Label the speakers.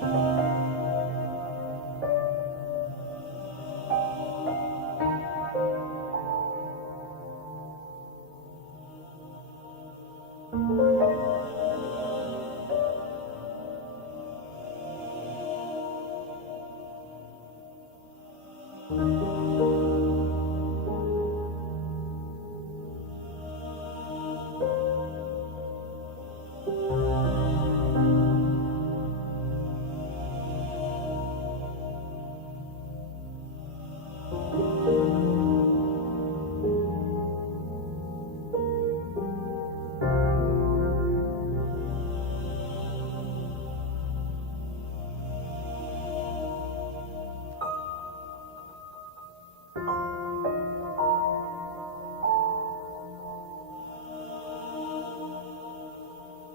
Speaker 1: thank you